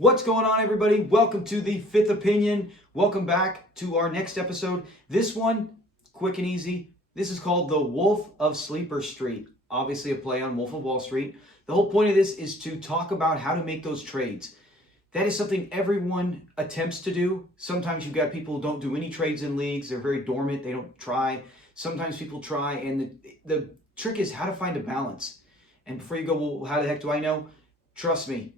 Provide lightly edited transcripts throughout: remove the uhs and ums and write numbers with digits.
What's going on, everybody? Welcome to the Fifth Opinion. Welcome back to our next episode. This one, quick and easy. This is called The Wolf of Sleeper Street. Obviously a play on Wolf of Wall Street. The whole point of this is to talk about how to make those trades. That is something everyone attempts to do. Sometimes you've got people who don't do any trades in leagues. They're very dormant. They don't try. Sometimes people try. And the trick is how to find a balance. And before you go, well, how the heck do I know? Trust me.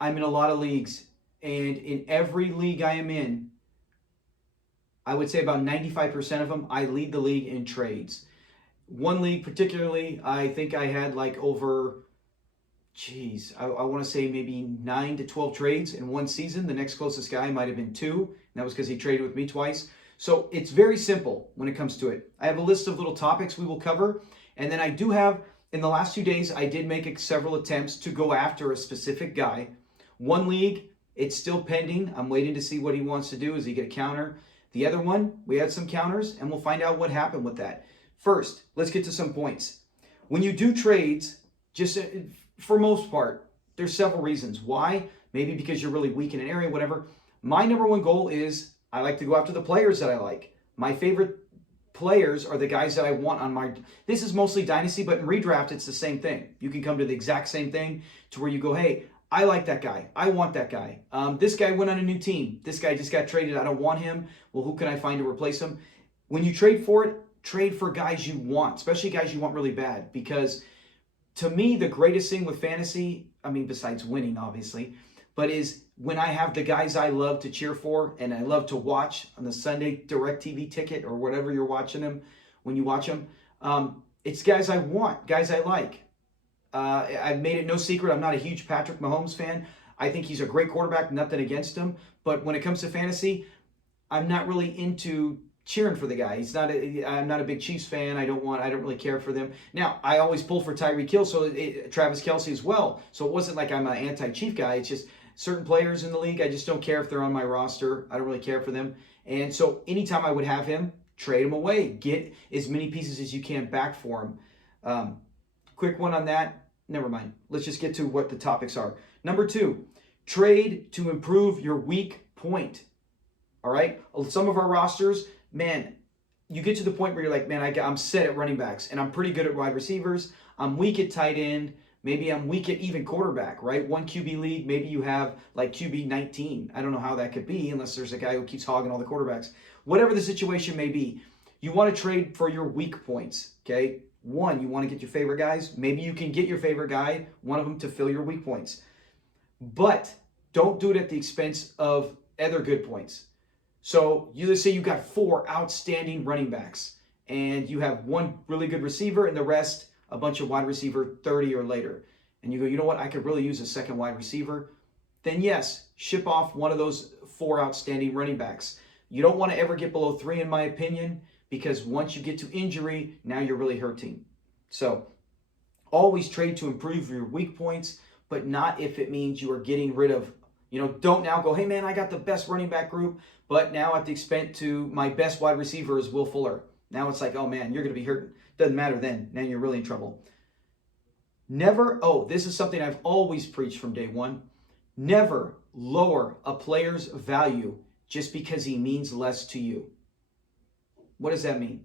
I'm in a lot of leagues, and in every league I am in, I would say about 95% of them, I lead the league in trades. One league particularly, I think I had like over, I want to say maybe 9 to 12 trades in one season. The next closest guy might have been 2, and that was because he traded with me twice. So it's very simple when it comes to it. I have a list of little topics we will cover, and then I do have, in the last 2 days, I did make several attempts to go after a specific guy. One league, it's still pending. I'm waiting to see what he wants to do. Is he get a counter? The other one, we had some counters, and we'll find out what happened with that. First, let's get to some points. When you do trades, just for most part, there's several reasons. Why? Maybe because you're really weak in an area, whatever. My number one goal is I like to go after the players that I like. My favorite players are the guys that I want on my... This is mostly Dynasty, but in redraft, it's the same thing. You can come to the exact same thing to where you go, hey, I like that guy. I want that guy. This guy went on a new team. This guy just got traded. I don't want him. Well, who can I find to replace him? When you trade for it, trade for guys you want, especially guys you want really bad. Because to me, the greatest thing with fantasy, I mean, besides winning, obviously, but is when I have the guys I love to cheer for and I love to watch on the Sunday DirecTV ticket or whatever you're watching them, when you watch them, it's guys I want, guys I like. I've made it no secret, I'm not a huge Patrick Mahomes fan. I think he's a great quarterback, nothing against him. But when it comes to fantasy, I'm not really into cheering for the guy. I'm not a big Chiefs fan. I don't really care for them. Now, I always pull for Tyreek Hill, Travis Kelce as well. So it wasn't like I'm an anti-Chief guy. It's just certain players in the league, I just don't care if they're on my roster. I don't really care for them. And so anytime I would have him, trade him away. Get as many pieces as you can back for him. Quick one on that. Never mind. Let's just get to what the topics are. Number 2, trade to improve your weak point. All right? Some of our rosters, man, you get to the point where you're like, man, I'm set at running backs, and I'm pretty good at wide receivers. I'm weak at tight end. Maybe I'm weak at even quarterback, right? One QB league, maybe you have like QB 19. I don't know how that could be unless there's a guy who keeps hogging all the quarterbacks. Whatever the situation may be, you want to trade for your weak points, okay? 1, you want to get your favorite guys. Maybe you can get your favorite guy, one of them, to fill your weak points. But don't do it at the expense of other good points. So let's say you got 4 outstanding running backs, and you have 1 really good receiver, and the rest, a bunch of wide receiver 30 or later. And you go, you know what, I could really use a second wide receiver. Then yes, ship off one of those 4 outstanding running backs. You don't want to ever get below 3, in my opinion, because once you get to injury, now you're really hurting. So always trade to improve your weak points, but not if it means you are getting rid of, don't now go, hey man, I got the best running back group, but now at the expense to my best wide receiver is Will Fuller. Now it's like, oh man, you're going to be hurt. Doesn't matter then. Now you're really in trouble. This is something I've always preached from day one. Never lower a player's value just because he means less to you. What does that mean?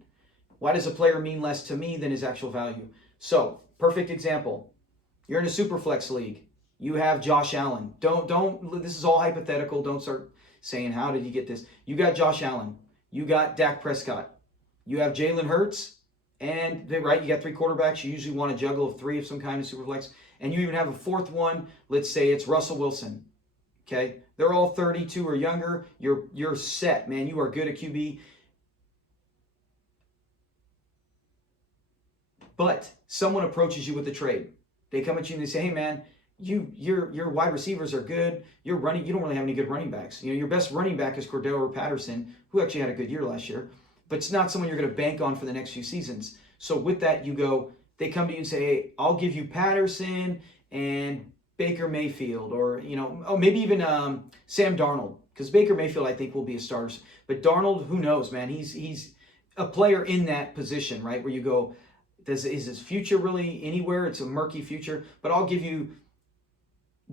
Why does a player mean less to me than his actual value? So, perfect example. You're in a Superflex league. You have Josh Allen. This is all hypothetical. Don't start saying, how did you get this? You got Josh Allen. You got Dak Prescott. You have Jalen Hurts. And, right, you got 3 quarterbacks. You usually want a juggle of 3 of some kind of Superflex. And you even have a 4th one. Let's say it's Russell Wilson. Okay? They're all 32 or younger. You're set, man. You are good at QB. But someone approaches you with a trade. They come at you and they say, hey man, your wide receivers are good. You don't really have any good running backs. Your best running back is Cordero Patterson, who actually had a good year last year, but it's not someone you're going to bank on for the next few seasons. So with that, they come to you and say, hey, I'll give you Patterson and Baker Mayfield, or maybe even Sam Darnold, because Baker Mayfield I think will be a starter. But Darnold, who knows, man? He's a player in that position, right? Where you go, is his future really anywhere? It's a murky future, but I'll give you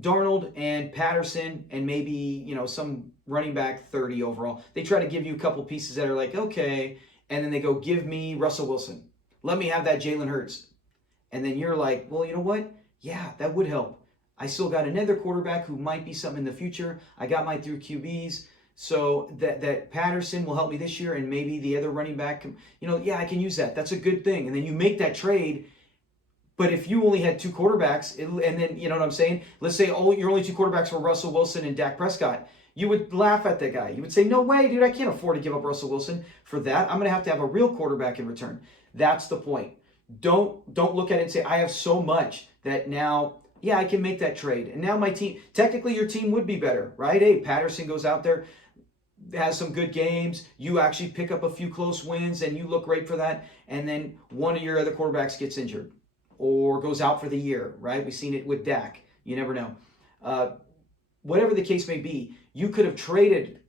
Darnold and Patterson and maybe, some running back 30 overall. They try to give you a couple pieces that are like, okay, and then they go, give me Russell Wilson. Let me have that Jalen Hurts. And then you're like, well, you know what? Yeah, that would help. I still got another quarterback who might be something in the future. I got mine through QBs. So that Patterson will help me this year, and maybe the other running back, yeah, I can use that. That's a good thing. And then you make that trade. But if you only had two quarterbacks, and then, you know what I'm saying? Let's say your only two quarterbacks were Russell Wilson and Dak Prescott. You would laugh at that guy. You would say, no way, dude, I can't afford to give up Russell Wilson for that. I'm going to have a real quarterback in return. That's the point. Don't look at it and say, I have so much that now, yeah, I can make that trade. And now my team, technically your team would be better, right? Hey, Patterson goes out there, has some good games. You actually pick up a few close wins and you look great for that. And then one of your other quarterbacks gets injured or goes out for the year, right? We've seen it with Dak. You never know. Whatever the case may be, you could have traded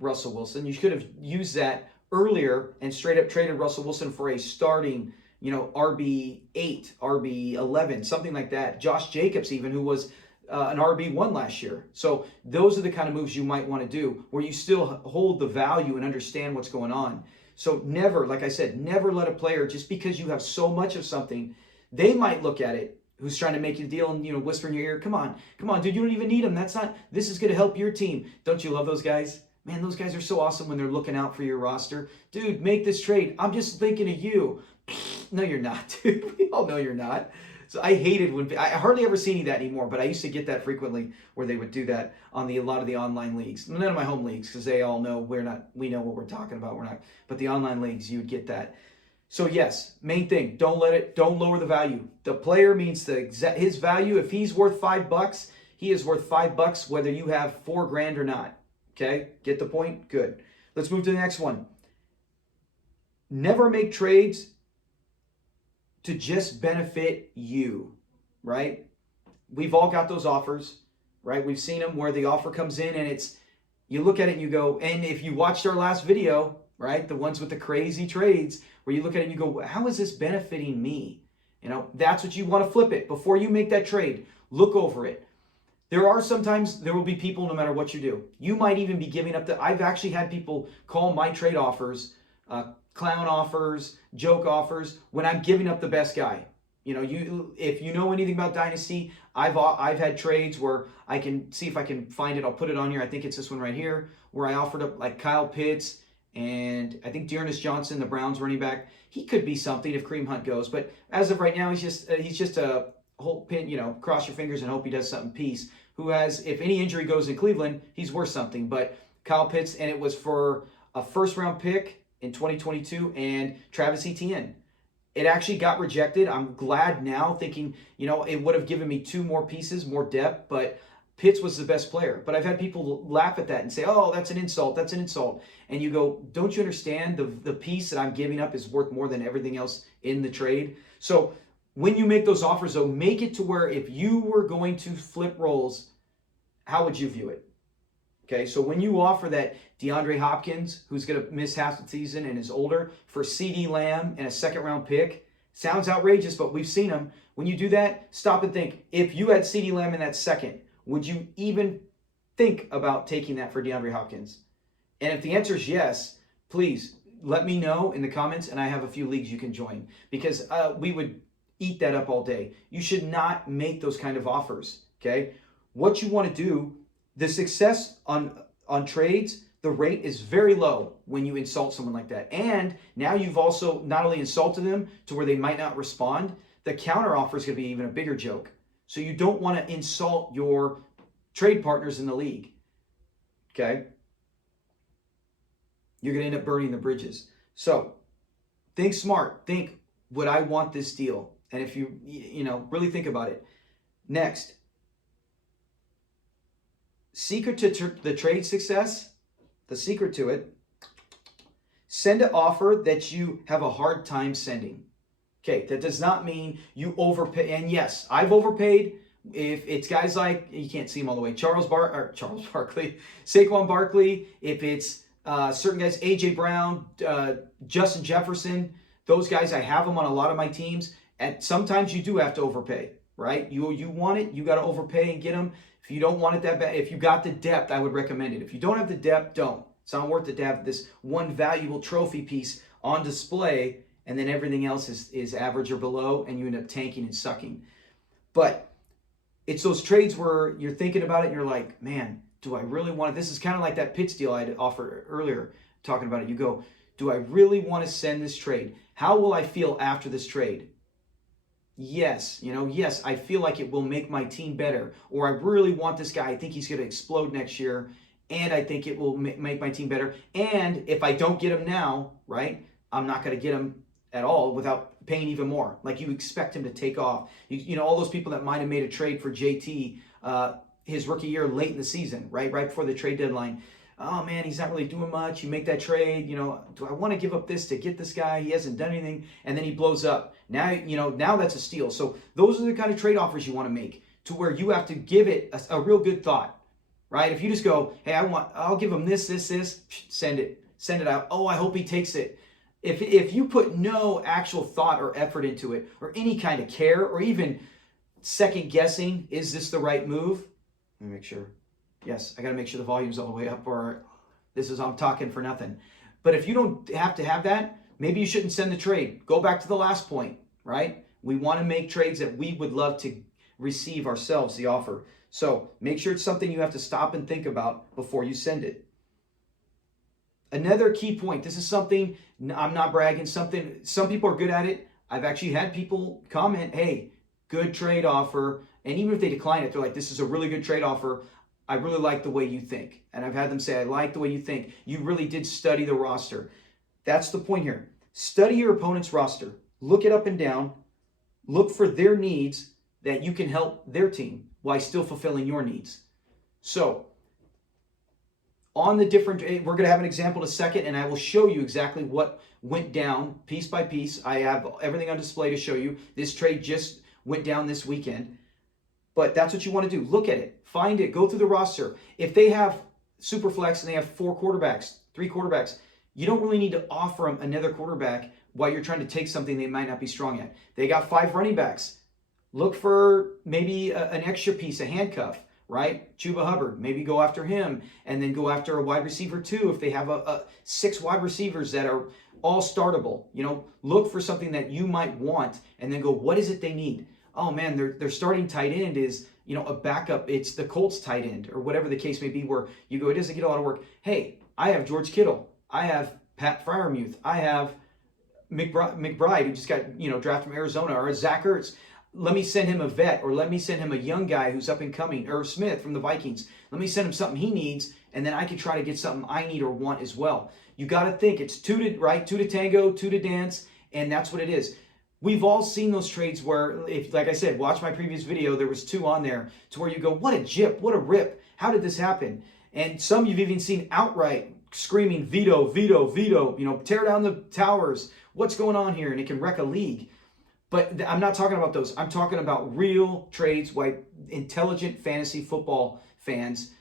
Russell Wilson. You could have used that earlier and straight up traded Russell Wilson for a starting, RB8, RB11, something like that. Josh Jacobs even, who was an RB1 last year. So those are the kind of moves you might want to do where you still hold the value and understand what's going on. So never, like I said, never let a player, just because you have so much of something, they might look at it, who's trying to make you a deal and, whisper in your ear, come on, dude, you don't even need him. This is going to help your team. Don't you love those guys? Man, those guys are so awesome when they're looking out for your roster. Dude, make this trade. I'm just thinking of you. No, you're not, dude. We all know you're not. So I hated when, I hardly ever see any of that anymore, but I used to get that frequently where they would do that on a lot of the online leagues. None of my home leagues, because they all know we know what we're talking about. We're not, but the online leagues, you would get that. So yes, main thing, don't lower the value. The player means his value. If he's worth $5, he is worth $5 whether you have $4,000 or not. Okay, get the point? Good. Let's move to the next one. Never make trades to just benefit you, right? We've all got those offers, right? We've seen them where the offer comes in and you look at it and you go, and if you watched our last video, right, the ones with the crazy trades, where you look at it and you go, how is this benefiting me? That's what you want to flip it. Before you make that trade, look over it. There will be people, no matter what you do. You might even be giving up I've actually had people call my trade offers, clown offers, joke offers, when I'm giving up the best guy. If you know anything about Dynasty, I've had trades where I can see if I can find it. I'll put it on here. I think it's this one right here, where I offered up like Kyle Pitts and I think Dearness Johnson, the Browns running back. He could be something if Kareem Hunt goes, but as of right now, he's just a whole pin. Cross your fingers and hope he does something. Peace. Who has, if any injury goes in Cleveland, he's worth something. But Kyle Pitts, and it was for a first-round pick in 2022, and Travis Etienne. It actually got rejected. I'm glad now, thinking, it would have given me two more pieces, more depth, but Pitts was the best player. But I've had people laugh at that and say, oh, that's an insult. That's an insult. And you go, don't you understand the piece that I'm giving up is worth more than everything else in the trade? So when you make those offers, though, make it to where if you were going to flip roles, how would you view it? Okay, so when you offer that DeAndre Hopkins, who's going to miss half the season and is older, for CeeDee Lamb and a second-round pick, sounds outrageous, but we've seen him. When you do that, stop and think. If you had CeeDee Lamb in that second, would you even think about taking that for DeAndre Hopkins? And if the answer is yes, please let me know in the comments, and I have a few leagues you can join, because we would eat that up all day. You should not make those kind of offers, okay? What you want to do, the success on trades, the rate is very low when you insult someone like that. And now you've also not only insulted them to where they might not respond, the counter offer is going to be even a bigger joke. So you don't want to insult your trade partners in the league, okay? You're going to end up burning the bridges. So think smart. Think, would I want this deal? And if you really think about it. Next, secret to the trade success, the secret to it, send an offer that you have a hard time sending. Okay, that does not mean you overpay. And yes, I've overpaid. If it's guys like, you can't see him all the way, Charles Barkley, Saquon Barkley, if it's certain guys, A.J. Brown, Justin Jefferson, those guys, I have them on a lot of my teams. And sometimes you do have to overpay. right? You want it, you got to overpay and get them. If you don't want it that bad, if you got the depth, I would recommend it. If you don't have the depth, don't. It's not worth it to have this one valuable trophy piece on display and then everything else is average or below and you end up tanking and sucking. But it's those trades where you're thinking about it and you're like, man, do I really want it? This is kind of like that Pitts deal I offered earlier, talking about it. You go, do I really want to send this trade? How will I feel after this trade? Yes, yes, I feel like it will make my team better. Or I really want this guy. I think he's going to explode next year. And I think it will make my team better. And if I don't get him now, right, I'm not going to get him at all without paying even more. Like you expect him to take off. All those people that might have made a trade for JT his rookie year late in the season, right before the trade deadline. Oh man, he's not really doing much. You make that trade, do I want to give up this to get this guy? He hasn't done anything, and then he blows up. Now that's a steal. So those are the kind of trade offers you want to make to where you have to give it a real good thought, right? If you just go, hey, I'll give him this, send it out. Oh, I hope he takes it. If you put no actual thought or effort into it, or any kind of care, or even second guessing, is this the right move? Let me make sure. Yes, I got to make sure the volume's all the way up, or I'm talking for nothing. But if you don't have to have that, maybe you shouldn't send the trade. Go back to the last point, right? We want to make trades that we would love to receive ourselves, the offer. So make sure it's something you have to stop and think about before you send it. Another key point, this is something, I'm not bragging, some people are good at it. I've actually had people comment, hey, good trade offer. And even if they decline it, they're like, this is a really good trade offer. I really like the way you think. And I've had them say, I like the way you think. You really did study the roster. That's the point here. Study your opponent's roster. Look it up and down. Look for their needs that you can help their team while still fulfilling your needs. So, on the different, we're going to have an example in a second, and I will show you exactly what went down piece by piece. I have everything on display to show you. This trade just went down this weekend. But that's what you want to do. Look at it. Find it. Go through the roster. If they have Superflex and they have 3 quarterbacks, you don't really need to offer them another quarterback while you're trying to take something they might not be strong at. They got 5 running backs. Look for maybe an extra piece, a handcuff, right? Chuba Hubbard, maybe go after him, and then go after a wide receiver too if they have 6 wide receivers that are all startable. Look for something that you might want and then go, what is it they need? Oh man, their starting tight end is, a backup. It's the Colts tight end or whatever the case may be, where you go, it doesn't get a lot of work. Hey, I have George Kittle. I have Pat Freiermuth. I have McBride, who just got, drafted from Arizona, or Zach Ertz. Let me send him a vet, or let me send him a young guy who's up and coming, or Smith from the Vikings. Let me send him something he needs, and then I can try to get something I need or want as well. You got to think it's 2 to tango, 2 to dance, and that's what it is. We've all seen those trades where, like I said, watch my previous video, there was 2 on there to where you go, what a jip, what a rip. How did this happen? And some you've even seen outright screaming, veto, veto, veto, tear down the towers. What's going on here? And it can wreck a league. But I'm not talking about those. I'm talking about real trades, why intelligent fantasy football fans,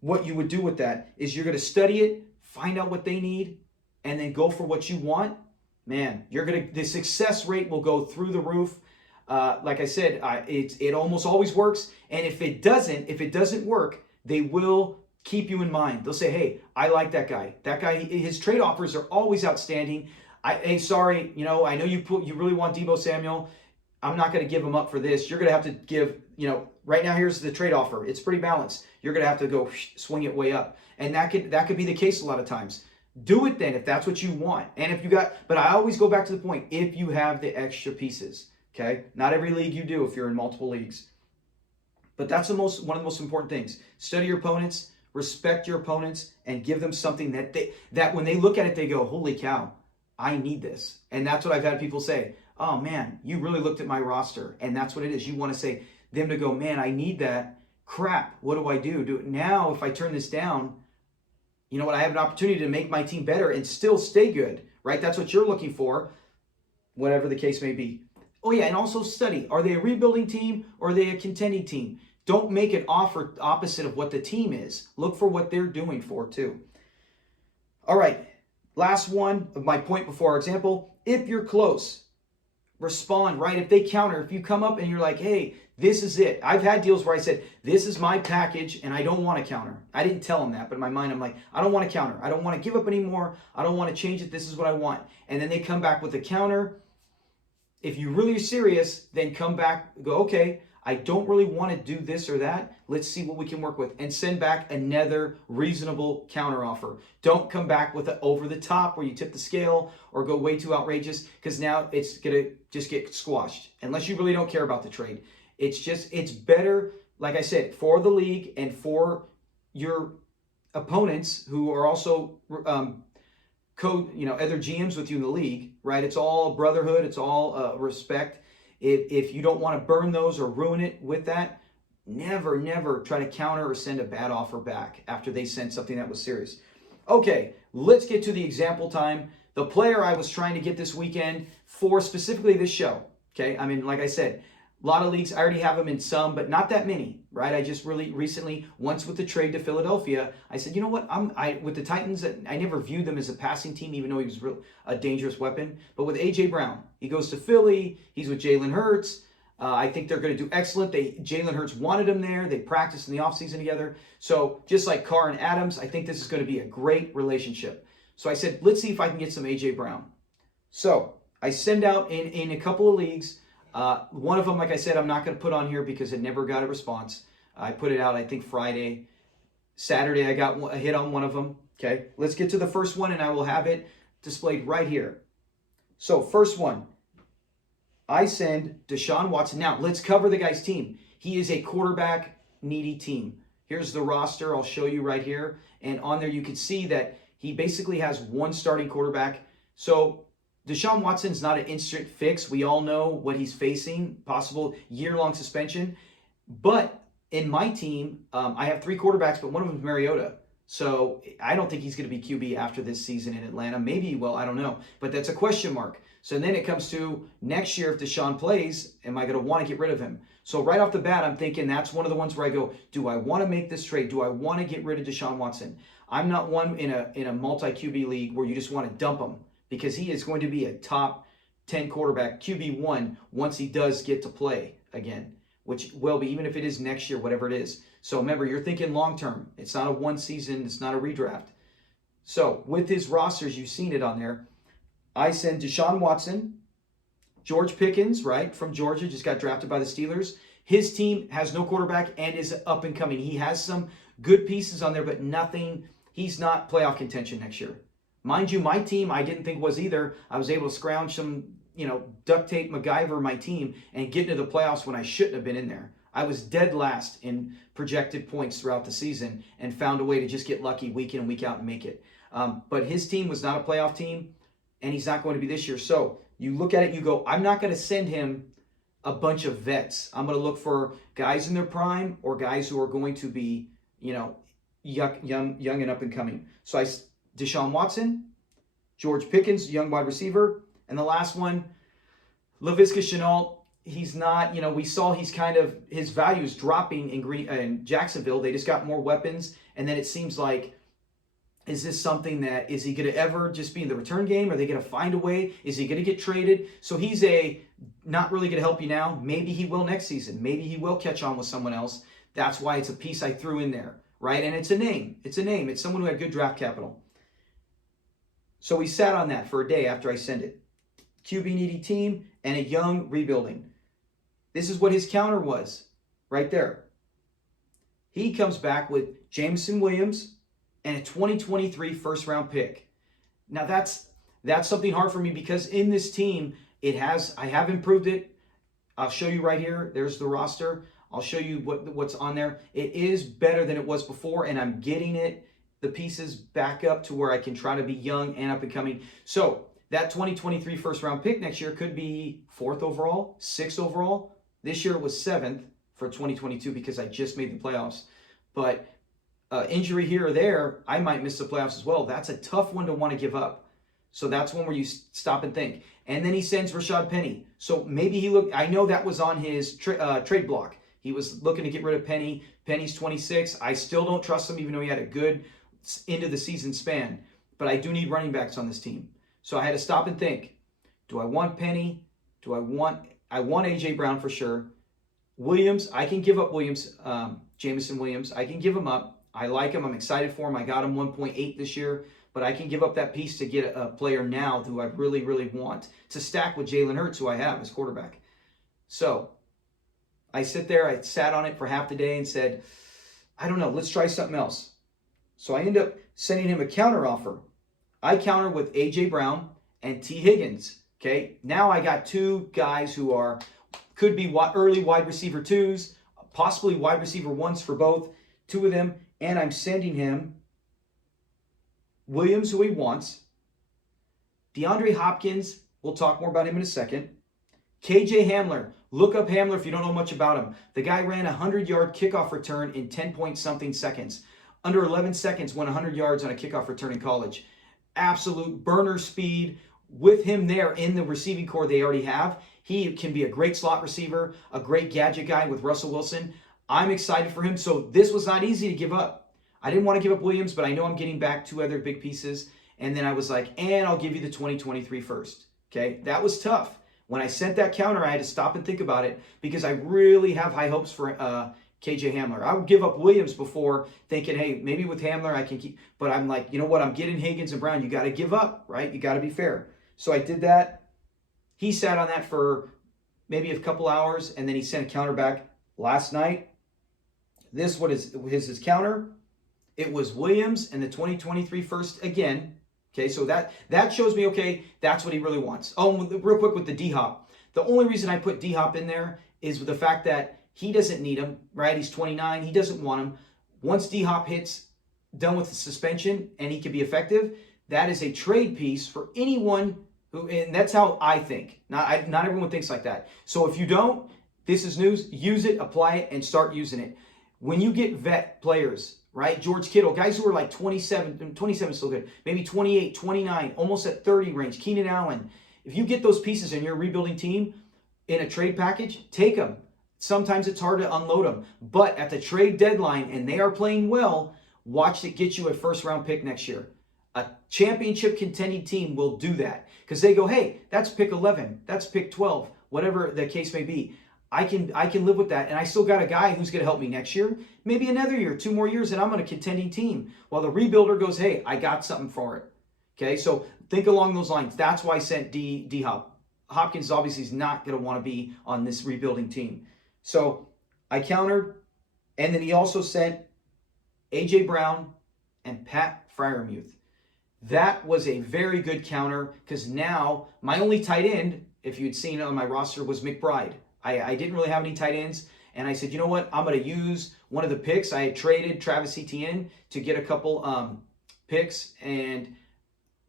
what you would do with that is you're going to study it, find out what they need, and then go for what you want. Man, the success rate will go through the roof. Like I said, it almost always works. And if it doesn't work, they will keep you in mind. They'll say, hey, I like that guy. That guy, his trade offers are always outstanding. Hey, sorry, I know you really want Deebo Samuel. I'm not going to give him up for this. You're going to have to give, right now here's the trade offer. It's pretty balanced. You're going to have to go swing it way up. And that could be the case a lot of times. Do it then if that's what you want. And if you but I always go back to the point, if you have the extra pieces, okay? Not every league you do if you're in multiple leagues. But that's one of the most important things. Study your opponents, respect your opponents, and give them something that when they look at it, they go, holy cow, I need this. And that's what I've had people say, oh man, you really looked at my roster. And that's what it is. You want to say them to go, man, I need that. Crap, what do I do? Now if I turn this down, you know what, I have an opportunity to make my team better and still stay good, right? That's what you're looking for, whatever the case may be. Oh yeah, and also study. Are they a rebuilding team or are they a contending team? Don't make an offer opposite of what the team is. Look for what they're doing for too. All right, last one of my point before our example. If you're close, respond, right? If they counter, if you come up and you're like, hey, This is it. I've had deals where I said, this is my package and I don't want to counter. I didn't tell them that, but in my mind, I'm like, I don't want to counter. I don't want to give up anymore. I don't want to change it. This is what I want. And then they come back with a counter. If you really are serious, then come back, go, okay, I don't really want to do this or that. Let's see what we can work with, and send back another reasonable counter offer. Don't come back with an over the top where you tip the scale or go way too outrageous, because now it's going to just get squashed unless you really don't care about the trade. It's better, like I said, for the league and for your opponents who are also other GMs with you in the league, right? It's all brotherhood. It's all respect. If you don't want to burn those or ruin it with that, never try to counter or send a bad offer back after they sent something that was serious. Okay, let's get to the example time. The player I was trying to get this weekend for specifically this show. Okay, I mean, like I said, a lot of leagues, I already have them in some, but not that many, right? I just really recently, once with the trade to Philadelphia, I said, you know what? With the Titans, I never viewed them as a passing team, even though he was a dangerous weapon. But with A.J. Brown, he goes to Philly. He's with Jalen Hurts. I think they're going to do excellent. Jalen Hurts wanted him there. They practiced in the offseason together. So just like Carr and Adams, I think this is going to be a great relationship. So I said, let's see if I can get some A.J. Brown. So I send out in a couple of leagues. One of them, like I said, I'm not going to put on here because it never got a response. I put it out, I think, Friday. Saturday, I got a hit on one of them. Okay, let's get to the first one, and I will have it displayed right here. So, first one, I send Deshaun Watson. Now, let's cover the guy's team. He is a quarterback-needy team. Here's the roster. I'll show you right here. And on there, you can see that he basically has one starting quarterback. So, Deshaun Watson's not an instant fix. We all know what he's facing, possible year-long suspension. But in my team, I have three quarterbacks, but one of them is Mariota. So I don't think he's going to be QB after this season in Atlanta. Maybe he will, I don't know. But that's a question mark. So then it comes to next year, if Deshaun plays, am I going to want to get rid of him? So right off the bat, I'm thinking that's one of the ones where I go, do I want to make this trade? Do I want to get rid of Deshaun Watson? I'm not one in a multi-QB league where you just want to dump him, because he is going to be a top 10 quarterback, QB1, once he does get to play again, which will be, even if it is next year, whatever it is. So remember, you're thinking long-term. It's not a one season. It's not a redraft. So with his rosters, you've seen it on there. I send Deshaun Watson, George Pickens, right, from Georgia, just got drafted by the Steelers. His team has no quarterback and is up and coming. He has some good pieces on there, but nothing. He's not playoff contention next year. Mind you, my team, I didn't think was either. I was able to scrounge some, duct tape MacGyver my team and get into the playoffs when I shouldn't have been in there. I was dead last in projected points throughout the season and found a way to just get lucky week in and week out and make it. But his team was not a playoff team, and he's not going to be this year. So you look at it, you go, I'm not going to send him a bunch of vets. I'm going to look for guys in their prime or guys who are going to be, young and up and coming. So Deshaun Watson, George Pickens, young wide receiver, and the last one, Laviska Shenault. He's not, we saw his value is dropping in Jacksonville. They just got more weapons, and then it seems like, is this something that, is he going to ever just be in the return game? Are they going to find a way? Is he going to get traded? So he's not really going to help you now. Maybe he will next season. Maybe he will catch on with someone else. That's why it's a piece I threw in there, right? And it's a name. It's someone who had good draft capital. So we sat on that for a day after I sent it. QB needy team and a young rebuilding. This is what his counter was right there. He comes back with Jameson Williams and a 2023 first round pick. Now that's something hard for me, because in this team, I have improved it. I'll show you right here. There's the roster. I'll show you what's on there. It is better than it was before, and I'm getting the pieces back up to where I can try to be young and up and coming. So that 2023 first round pick next year could be 4th overall, 6th overall. This year it was 7th for 2022 because I just made the playoffs. But injury here or there, I might miss the playoffs as well. That's a tough one to want to give up. So that's one where you stop and think. And then he sends Rashad Penny. So maybe I know that was on his trade block. He was looking to get rid of Penny. Penny's 26. I still don't trust him, even though he had a good end of the season span. But I do need running backs on this team. So I had to stop and think. Do I want Penny? I want A.J. Brown for sure. Williams, I can give up Williams, Jameson Williams. I can give him up. I like him. I'm excited for him. I got him 1.8 this year, but I can give up that piece to get a player now who I really, really want to stack with Jalen Hurts, who I have as quarterback. So I I sat on it for half the day and said, I don't know, let's try something else. So I end up sending him a counter offer. I counter with A.J. Brown and T. Higgins. Okay, now I got two guys who could be early wide receiver 2s, possibly wide receiver 1s for both, two of them, and I'm sending him Williams, who he wants, DeAndre Hopkins, we'll talk more about him in a second, KJ Hamler. Look up Hamler if you don't know much about him. The guy ran a 100-yard kickoff return in 10-point-something seconds. Under 11 seconds, went 100 yards on a kickoff return in college. Absolute burner speed. With him there in the receiving core they already have, he can be a great slot receiver, a great gadget guy with Russell Wilson. I'm excited for him. So this was not easy to give up. I didn't want to give up Williams, but I know I'm getting back two other big pieces. And then I was like, and I'll give you the 2023 first. Okay, that was tough. When I sent that counter, I had to stop and think about it because I really have high hopes for KJ Hamler. I would give up Williams before thinking, hey, maybe with Hamler I can keep. But I'm like, you know what? I'm getting Higgins and Brown. You got to give up, right? You got to be fair. So I did that. He sat on that for maybe a couple hours, and then he sent a counter back last night. This what is his counter. It was Williams and the 2023 first again. Okay, so that shows me, okay, that's what he really wants. Oh, real quick with the D-Hop. The only reason I put D-Hop in there is with the fact that he doesn't need him, right? He's 29. He doesn't want him. Once D-Hop hits done with the suspension and he can be effective, that is a trade piece for anyone who, and that's how I think. Not everyone thinks like that. So if you don't, this is news. Use it, apply it, and start using it. When you get vet players, right? George Kittle, guys who are like 27 is still good. Maybe 28, 29, almost at 30 range. Keenan Allen. If you get those pieces in your rebuilding team in a trade package, take them. Sometimes it's hard to unload them. But at the trade deadline, and they are playing well, watch it get you a first-round pick next year. A championship contending team will do that because they go, hey, that's pick 11, that's pick 12, whatever the case may be. I can live with that, and I still got a guy who's going to help me next year, maybe another year, 2 more years, and I'm on a contending team. While the rebuilder goes, hey, I got something for it. Okay, so think along those lines. That's why I sent D-Hop. Hopkins obviously is not going to want to be on this rebuilding team. So I countered, and then he also sent A.J. Brown and Pat Freiermuth. That was a very good counter because now my only tight end, if you'd seen on my roster, was McBride. I didn't really have any tight ends, and I said, you know what? I'm going to use one of the picks. I had traded Travis Etienne to get a couple picks and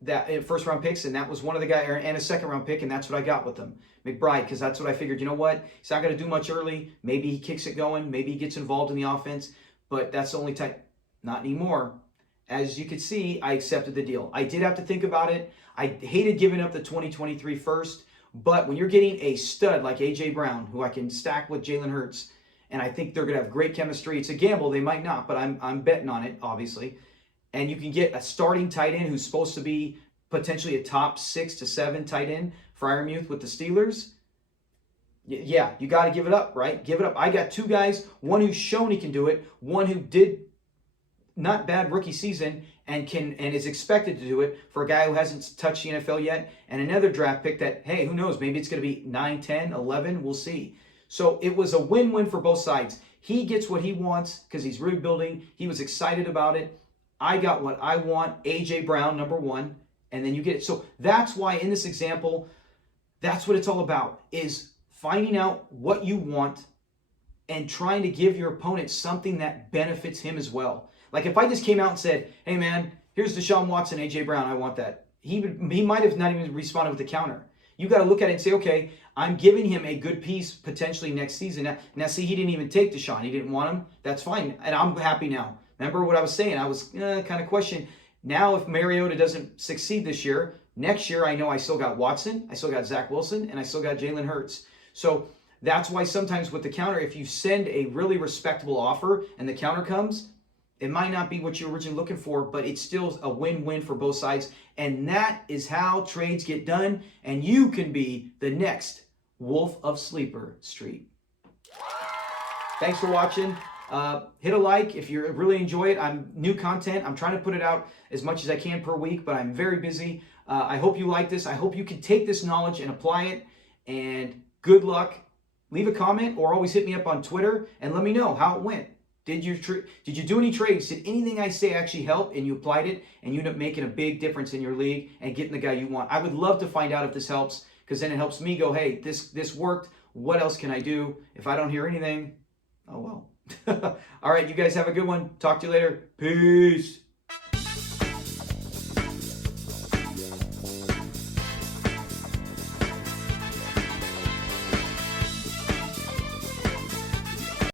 that first-round picks, and that was one of the guys, and a second-round pick, and that's what I got with them, McBride, because that's what I figured. You know what? He's not going to do much early. Maybe he kicks it going. Maybe he gets involved in the offense, but that's the only type. Not anymore. As you can see, I accepted the deal. I did have to think about it. I hated giving up the 2023 first, but when you're getting a stud like A.J. Brown, who I can stack with Jalen Hurts, and I think they're going to have great chemistry. It's a gamble. They might not, but I'm betting on it, obviously. And you can get a starting tight end who's supposed to be potentially a top 6 to 7 tight end, Freiermuth with the Steelers. Yeah, you got to give it up, right? Give it up. I got two guys, one who's shown he can do it, one who did not bad rookie season and is expected to do it for a guy who hasn't touched the NFL yet, and another draft pick that, hey, who knows, maybe it's going to be 9, 10, 11, we'll see. So it was a win-win for both sides. He gets what he wants because he's rebuilding. He was excited about it. I got what I want, A.J. Brown, number 1, and then you get it. So that's why in this example, that's what it's all about, is finding out what you want and trying to give your opponent something that benefits him as well. Like if I just came out and said, hey man, here's Deshaun Watson, A.J. Brown, I want that. He might have not even responded with a counter. You got to look at it and say, okay, I'm giving him a good piece potentially next season. Now see, he didn't even take Deshaun. He didn't want him. That's fine. And I'm happy now. Remember what I was saying? I was kind of questioning. Now if Mariota doesn't succeed this year, next year I know I still got Watson, I still got Zach Wilson, and I still got Jalen Hurts. So that's why sometimes with the counter, if you send a really respectable offer and the counter comes, it might not be what you're originally looking for, but it's still a win-win for both sides. And that is how trades get done. And you can be the next Wolf of Sleeper Street. Thanks for watching. Hit a like if you really enjoy it. I'm new content. I'm trying to put it out as much as I can per week, but I'm very busy. I hope you like this. I hope you can take this knowledge and apply it. And good luck. Leave a comment or always hit me up on Twitter and let me know how it went. Did you do any trades? Did anything I say actually help and you applied it and you end up making a big difference in your league and getting the guy you want? I would love to find out if this helps, because then it helps me go, hey, this worked. What else can I do? If I don't hear anything, oh well. All right, you guys have a good one. Talk to you later. Peace.